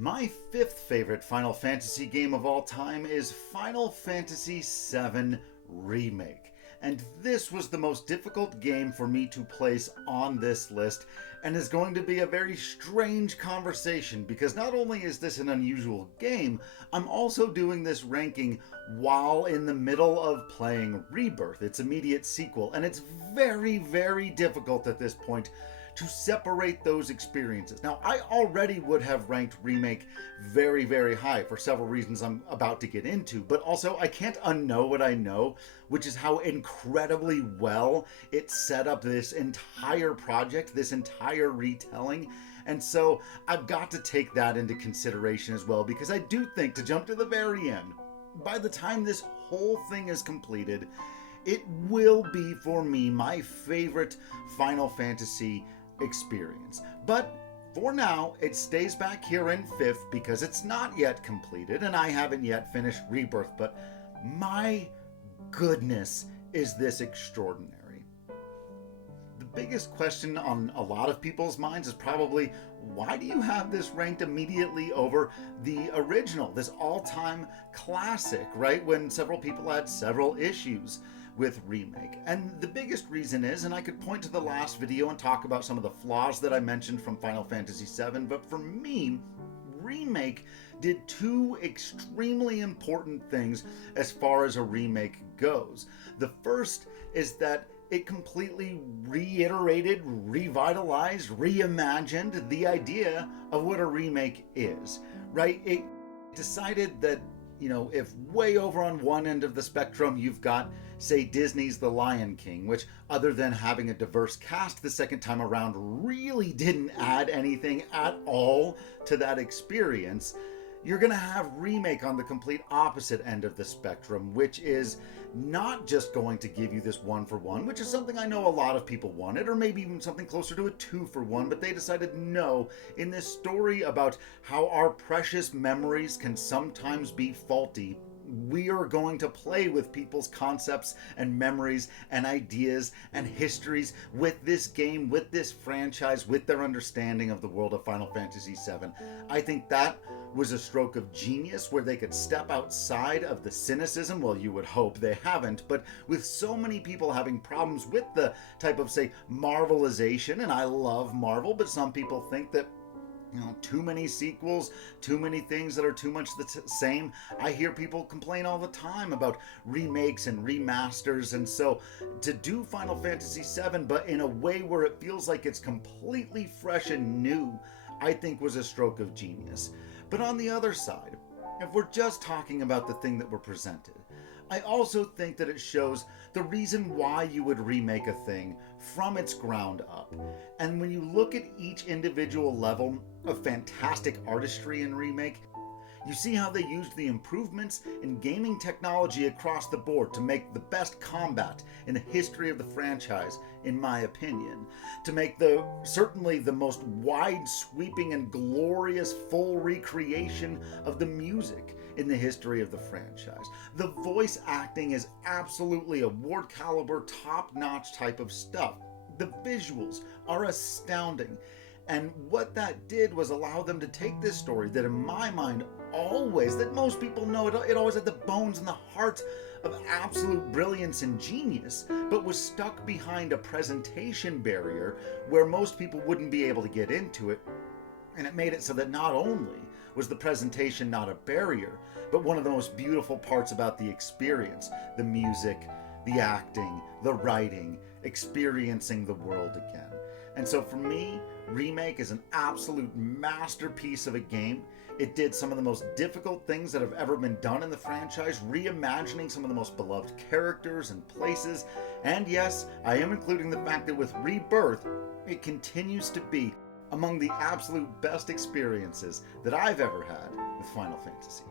My fifth favorite Final Fantasy game of all time is Final Fantasy VII Remake. And this was the most difficult game for me to place on this list, and is going to be a very strange conversation because not only is this an unusual game, I'm also doing this ranking while in the middle of playing Rebirth, its immediate sequel, and it's very, very difficult at this point to separate those experiences. Now, I already would have ranked Remake very, very high for several reasons I'm about to get into, but also I can't unknow what I know, which is how incredibly well it set up this entire project, this entire retelling. And so I've got to take that into consideration as well, because I do think, to jump to the very end, by the time this whole thing is completed, it will be for me my favorite Final Fantasy experience. But for now, it stays back here in fifth because it's not yet completed and I haven't yet finished Rebirth. But my goodness, is this extraordinary. The biggest question on a lot of people's minds is probably, why do you have this ranked immediately over the original, this all-time classic, right? When several people had several issues with Remake. And the biggest reason is, and I could point to the last video and talk about some of the flaws that I mentioned from Final Fantasy VII, but for me, Remake did two extremely important things as far as a remake goes. The first is that it completely reiterated, revitalized, reimagined the idea of what a remake is, right? It decided that, if way over on one end of the spectrum you've got, say, Disney's The Lion King, which, other than having a diverse cast the second time around, really didn't add anything at all to that experience, you're going to have Remake on the complete opposite end of the spectrum, which is not just going to give you this one for one, which is something I know a lot of people wanted, or maybe even something closer to a two for one, but they decided no, in this story about how our precious memories can sometimes be faulty, we are going to play with people's concepts and memories and ideas and histories with this game, with this franchise, with their understanding of the world of Final Fantasy VII. I think that was a stroke of genius where they could step outside of the cynicism. Well, you would hope they haven't, but with so many people having problems with the type of, say, Marvelization, and I love Marvel, but some people think that too many sequels, too many things that are too much the same. I hear people complain all the time about remakes and remasters, and so to do Final Fantasy VII, but in a way where it feels like it's completely fresh and new, I think was a stroke of genius. But on the other side, if we're just talking about the thing that we're presented, I also think that it shows the reason why you would remake a thing from its ground up. And when you look at each individual level of fantastic artistry in Remake, you see how they used the improvements in gaming technology across the board to make the best combat in the history of the franchise, in my opinion. To make certainly the most wide-sweeping and glorious full recreation of the music in the history of the franchise. The voice acting is absolutely award caliber, top-notch type of stuff. The visuals are astounding. And what that did was allow them to take this story that, in my mind, that most people know, it always had the bones and the heart of absolute brilliance and genius, but was stuck behind a presentation barrier where most people wouldn't be able to get into it. And it made it so that not only was the presentation not a barrier, but one of the most beautiful parts about the experience: the music, the acting, the writing, experiencing the world again. And so for me, Remake is an absolute masterpiece of a game. It did some of the most difficult things that have ever been done in the franchise, reimagining some of the most beloved characters and places. And yes, I am including the fact that with Rebirth, it continues to be among the absolute best experiences that I've ever had with Final Fantasy.